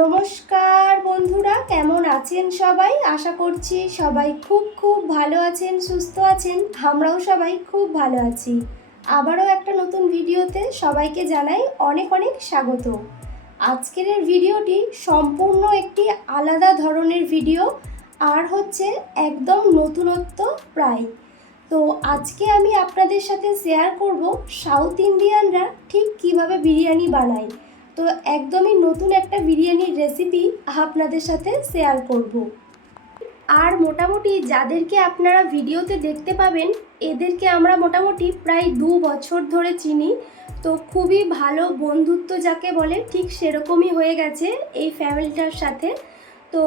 নমস্কার বন্ধুরা, কেমন আছেন সবাই? আশা করছি সবাই খুব খুব ভালো আছেন, সুস্থ আছেন। আমরাও সবাই খুব ভালো আছি। আবারও একটা নতুন ভিডিওতে সবাইকে জানাই অনেক অনেক স্বাগত। আজকের ভিডিওটি সম্পূর্ণ একটি আলাদা ধরনের ভিডিও, আর হচ্ছে একদম নতুনত্ব প্রায়। তো আজকে আমি আপনাদের সাথে শেয়ার করব সাউথ ইন্ডিয়ানরা ঠিক কীভাবে বিরিয়ানি বানায়। তো একদমই নতুন একটা বিরিয়ানির রেসিপি আপনাদের সাথে শেয়ার করব। আর মোটামুটি যাদেরকে আপনারা ভিডিওতে দেখতে পাবেন, এদেরকে আমরা মোটামুটি প্রায় দু বছর ধরে চিনি। তো খুবই ভালো বন্ধুত্ব যাকে বলে, ঠিক সেরকমই হয়ে গেছে এই ফ্যামিলিটার সাথে। তো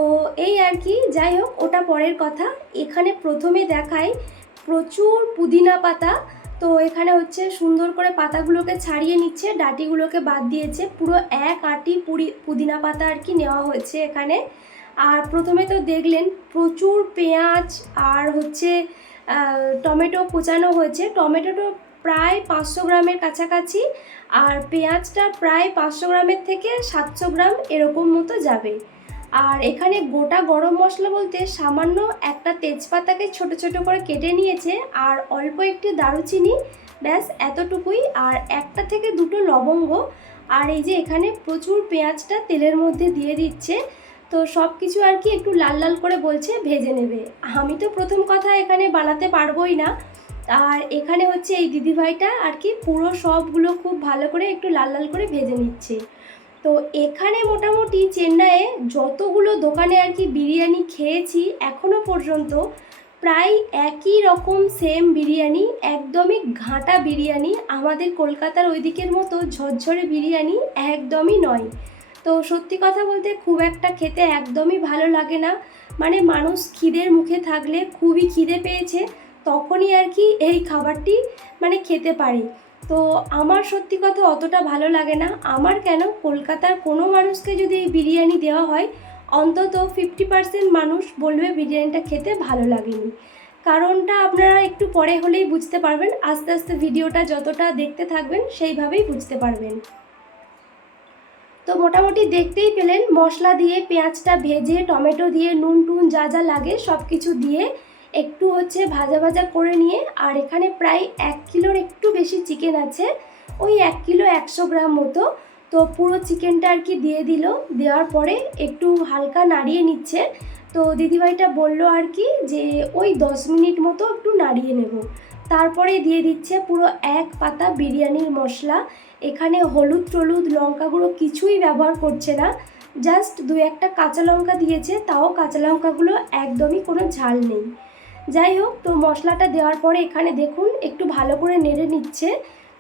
এই আর কি, যাই হোক, ওটা পরের কথা। এখানে প্রথমে দেখায় প্রচুর পুদিনা পাতা। তো এখানে হচ্ছে সুন্দর করে পাতাগুলোকে ছাড়িয়ে নিচ্ছে, ডাটিগুলোকে বাদ দিয়েছে। পুরো এক আটি পুরি, পুদিনা পাতা আর কি নেওয়া হয়েছে এখানে। আর প্রথমে তো দেখলেন প্রচুর পেঁয়াজ আর হচ্ছে টমেটো কোচানো হয়েছে। টমেটোটা প্রায় পাঁচশো গ্রামের কাছাকাছি আর পেঁয়াজটা প্রায় পাঁচশো গ্রামের থেকে সাতশো গ্রাম এরকম মতো যাবে। আর এখানে গোটা গরম মশলা বলতে সামান্য একটা তেজপাতাকে ছোট ছোট করে কেটে নিয়েছে আর অল্প একটু দারুচিনি, ব্যাস এতটুকুই। আর একটা থেকে দুটো লবঙ্গ। আর এই যে এখানে প্রচুর পেঁয়াজটা তেলের মধ্যে দিয়ে দিচ্ছে। তো সব কিছু আর কি একটু লাল লাল করে বলছে, ভেজে নেবে। আমি তো প্রথম কথা এখানে বানাতে পারবোই না। আর এখানে হচ্ছে এই দিদিভাইটা আর কি পুরো সবগুলো খুব ভালো করে একটু লাল লাল করে ভেজে নিচ্ছে। তো এখানে মোটামুটি চেন্নাইয়ে যতগুলো দোকানে আর কি বিরিয়ানি খেয়েছি এখনও পর্যন্ত প্রায় একই রকম সেম বিরিয়ানি, একদমই ঘাঁটা বিরিয়ানি, আমাদের কলকাতার ওই দিকের মতো ঝরঝরে বিরিয়ানি একদমই নয়। তো সত্যি কথা বলতে খুব একটা খেতে একদমই ভালো লাগে না। মানে মানুষ খিদের মুখে থাকলে খুবই খিদে পেয়েছে, তখনই আর কি এই খাবারটি মানে খেতে পারে। তো আমার সত্যি কথা অতটা ভালো লাগে না। আমার কেন? কলকাতার কোনো মানুষকে যদি এই বিরিয়ানি দেওয়া হয়, অন্তত ফিফটি পার্সেন্ট মানুষ বলবে বিরিয়ানিটা খেতে ভালো লাগেনি। কারণটা আপনারা একটু পরে হলেই বুঝতে পারবেন। আস্তে আস্তে ভিডিওটা যতটা দেখতে থাকবেন, সেইভাবেই বুঝতে পারবেন। তো মোটামুটি দেখতেই পেলেন, মশলা দিয়ে, পেঁয়াজটা ভেজে, টমেটো দিয়ে নুন টুন যা যা লাগে সব কিছু দিয়ে একটু হচ্ছে ভাজা ভাজা করে নিয়ে, আর এখানে প্রায় এক কিলোর একটু বেশি চিকেন আছে। ওই এক কিলো একশো গ্রাম মতো। তো পুরো চিকেনটা আর কি দিয়ে দিল। দেওয়ার পরে একটু হালকা নাড়িয়ে নিচ্ছে। তো দিদিভাইটা বলল আর কি যে, ওই দশ মিনিট মতো একটু নাড়িয়ে নেব। তারপরে দিয়ে দিচ্ছে পুরো এক পাতা বিরিয়ানির মশলা। এখানে হলুদ টলুদ লঙ্কা গুঁড়ো কিছুই ব্যবহার করছে না। জাস্ট দু একটা কাঁচা লঙ্কা দিয়েছে, তাও কাঁচা লঙ্কাগুলো একদমই কোনো ঝাল নেই। যাই হোক, তো মশলাটা দেওয়ার পরে এখানে দেখুন, একটু ভালো করে নেড়ে নিচ্ছে।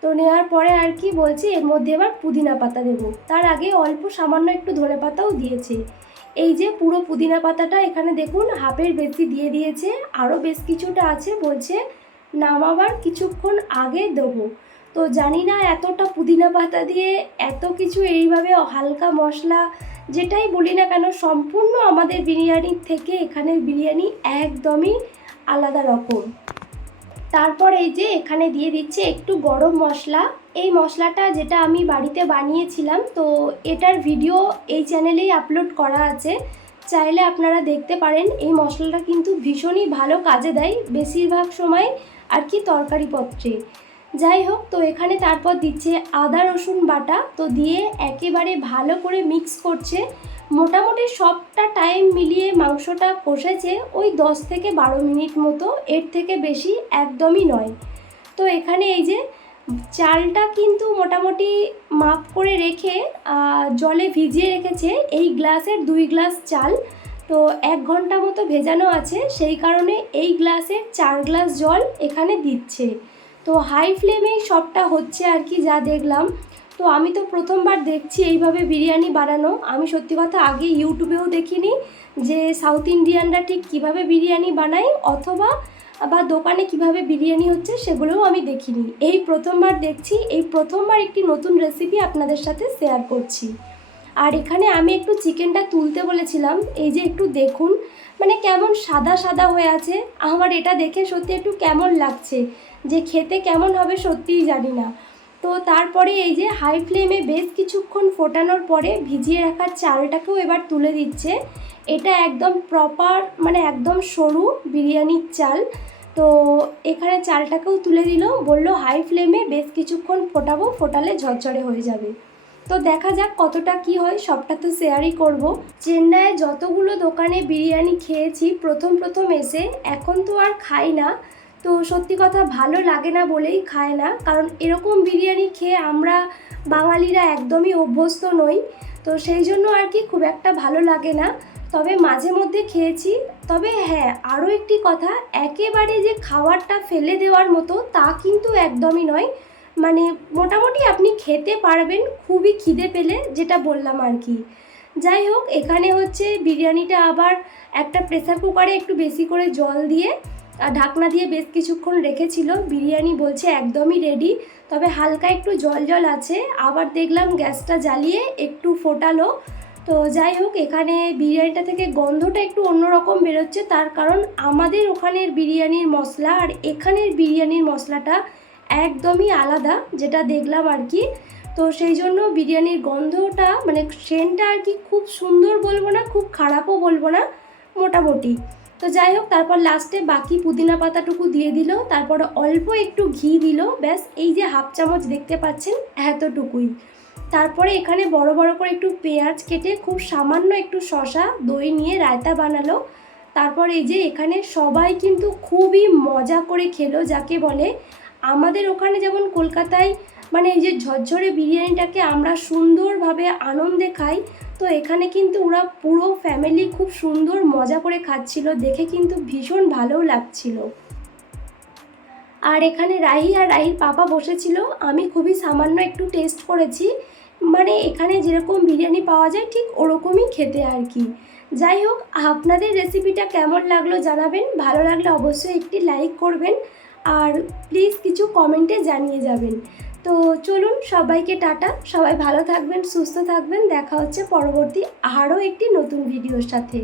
তো নেওয়ার পরে আর কি বলছে, এর মধ্যে এবার পুদিনা পাতা দেবো। তার আগে অল্প সামান্য একটু ধনে পাতাও দিয়েছে। এই যে পুরো পুদিনা পাতাটা এখানে দেখুন, হাফের বেশি দিয়ে দিয়েছে। আরও বেশ কিছুটা আছে, বলছে নামাবার কিছুক্ষণ আগে দেবো। তো জানি না এতটা পুদিনা পাতা দিয়ে এত কিছু এইভাবে হালকা মশলা, যেটাই বলি না কেন, সম্পূর্ণ আমাদের বিরিয়ানির থেকে এখানের বিরিয়ানি একদমই আলাদা রকম। তারপর এই যে এখানে দিয়ে দিচ্ছে একটু গরম মশলা। এই মশলাটা যেটা আমি বাড়িতে বানিয়েছিলাম, তো এটার ভিডিও এই চ্যানেলেই আপলোড করা আছে। চাইলে আপনারা দেখতে পারেন, এই মশলাটা কিন্তু ভীষণই ভালো কাজে দেয় বেশিরভাগ সময় আর কি তরকারিপত্রে। যাই হোক তো এখানে তারপর দিচ্ছে আদা, রসুন বাটা, তো দিয়ে একেবারে ভালো করে মিক্স করছে। মোটামুটি সবটা টাইম মিলিয়ে মাংসটা কষেছে ওই দশ থেকে বারো মিনিট মতো, এর থেকে বেশি একদমই নয়। তো এখানে এই যে চালটা কিন্তু মোটামুটি মাপ করে রেখে জলে ভিজিয়ে রেখেছে এই গ্লাসের দুই গ্লাস চাল। তো এক ঘণ্টা মতো ভেজানো আছে, সেই কারণে এই গ্লাসের চার গ্লাস জল এখানে দিচ্ছে। তো হাই ফ্লেমেই সবটা হচ্ছে আর কি যা দেখলাম। তো আমি তো প্রথমবার দেখছি এইভাবে বিরিয়ানি বানানো। আমি সত্যি কথা আগে ইউটিউবেও দেখিনি যে সাউথ ইন্ডিয়ানরা ঠিক কীভাবে বিরিয়ানি বানায় অথবা বা দোকানে কীভাবে বিরিয়ানি হচ্ছে সেগুলোও আমি দেখিনি। এই প্রথমবার দেখছি, এই প্রথমবার একটি নতুন রেসিপি আপনাদের সাথে শেয়ার করছি। আর এখানে আমি একটু চিকেনটা তুলতে বলেছিলাম, এই যে একটু দেখুন মানে কেমন সাদা সাদা হয়ে আছে। আমার এটা দেখে সত্যি একটু কেমন লাগছে। যে খেতে কেমন হবে সত্যিই জানি না। তো তারপরে এই যে হাই ফ্লেমে বেশ কিছুক্ষণ ফোটানোর পরে ভিজিয়ে রাখা চালটাকেও এবার তুলে দিচ্ছে। এটা একদম প্রপার মানে একদম সরু বিরিয়ানির চাল। তো এখানে চালটাকেও তুলে দিল, বলল হাই ফ্লেমে বেশ কিছুক্ষণ ফোটাবো, ফোটালে ঝরঝরে হয়ে যাবে। তো দেখা যাক কতটা কি হয়, সবটা তো শেয়ারই করব। চেন্নাইয়ে যতগুলো দোকানে বিরিয়ানি খেয়েছি, প্রথম প্রথম এসে এখন তো আর খাই না। তো সত্যি কথা ভালো লাগে না বলেই খায় না। কারণ এরকম বিরিয়ানি খেয়ে আমরা বাঙালিরা একদমই অভ্যস্ত নই। তো সেই জন্য আর কি খুব একটা ভালো লাগে না। তবে মাঝে মধ্যে খেয়েছি। তবে হ্যাঁ আরও একটি কথা, একেবারে যে খাবারটা ফেলে দেওয়ার মতো তা কিন্তু একদমই নয়। মানে মোটামুটি আপনি খেতে পারবেন খুবই খিদে পেলে, যেটা বললাম আর কি। যাই হোক, এখানে হচ্ছে বিরিয়ানিটা আবার একটা প্রেসার কুকারে একটু বেশি করে জল দিয়ে আর ঢাকনা দিয়ে বেশ কিছুক্ষণ রেখেছিল। বিরিয়ানি বলছে একদমই রেডি তবে হালকা একটু জল জল আছে। আবার দেখলাম গ্যাসটা জ্বালিয়ে একটু ফোটালো। তো যাই হোক, এখানে বিরিয়ানিটা থেকে গন্ধটা একটু অন্যরকম বেরোচ্ছে। তার কারণ আমাদের ওখানের বিরিয়ানির মশলা আর এখানের বিরিয়ানির মশলাটা একদমই আলাদা, যেটা দেখলাম আর কি। তো সেই জন্য বিরিয়ানির গন্ধটা মানে সেন্টটা আর কি খুব সুন্দর বলব না, খুব খারাপও বলব না, মোটামুটি। তো যাই হোক, তারপর লাস্টে বাকি পুদিনা পাতাটুকু দিয়ে দিল, তারপর অল্প একটু ঘি দিল, ব্যাস এই যে হাফ চামচ দেখতে পাচ্ছেন এতটুকুই। তারপরে এখানে বড় বড় করে একটু পেঁয়াজ কেটে খুব সামান্য একটু শশা দই নিয়ে রায়তা বানালো। তারপর এই যে এখানে সবাই কিন্তু খুবই মজা করে খেলো, যাকে বলে আমাদের ওখানে যেমন কলকাতায় মানে এই যে ঝরঝরে বিরিয়ানিটাকে আমরা সুন্দরভাবে আনন্দে খাই, তো এখানে কিন্তু ওরা পুরো ফ্যামিলি খুব সুন্দর মজা করে খাচ্ছিল, দেখে কিন্তু ভীষণ ভালোও লাগছিল। আর এখানে রাহি আর রাহির পাপা বসেছিল, আমি খুবই সামান্য একটু টেস্ট করেছি মানে এখানে যেরকম বিরিয়ানি পাওয়া যায় ঠিক ওরকমই খেতে আর কি। যাই হোক, আপনাদের রেসিপিটা কেমন লাগল জানাবেন, ভালো লাগলে অবশ্যই একটি লাইক করবেন আর প্লিজ কিছু কমেন্টে জানিয়ে যাবেন। তো চলুন, সবাইকে টাটা। সবাই ভালো থাকবেন, সুস্থ থাকবেন। দেখা হচ্ছে পরবর্তী আরও একটি নতুন ভিডিওর সাথে।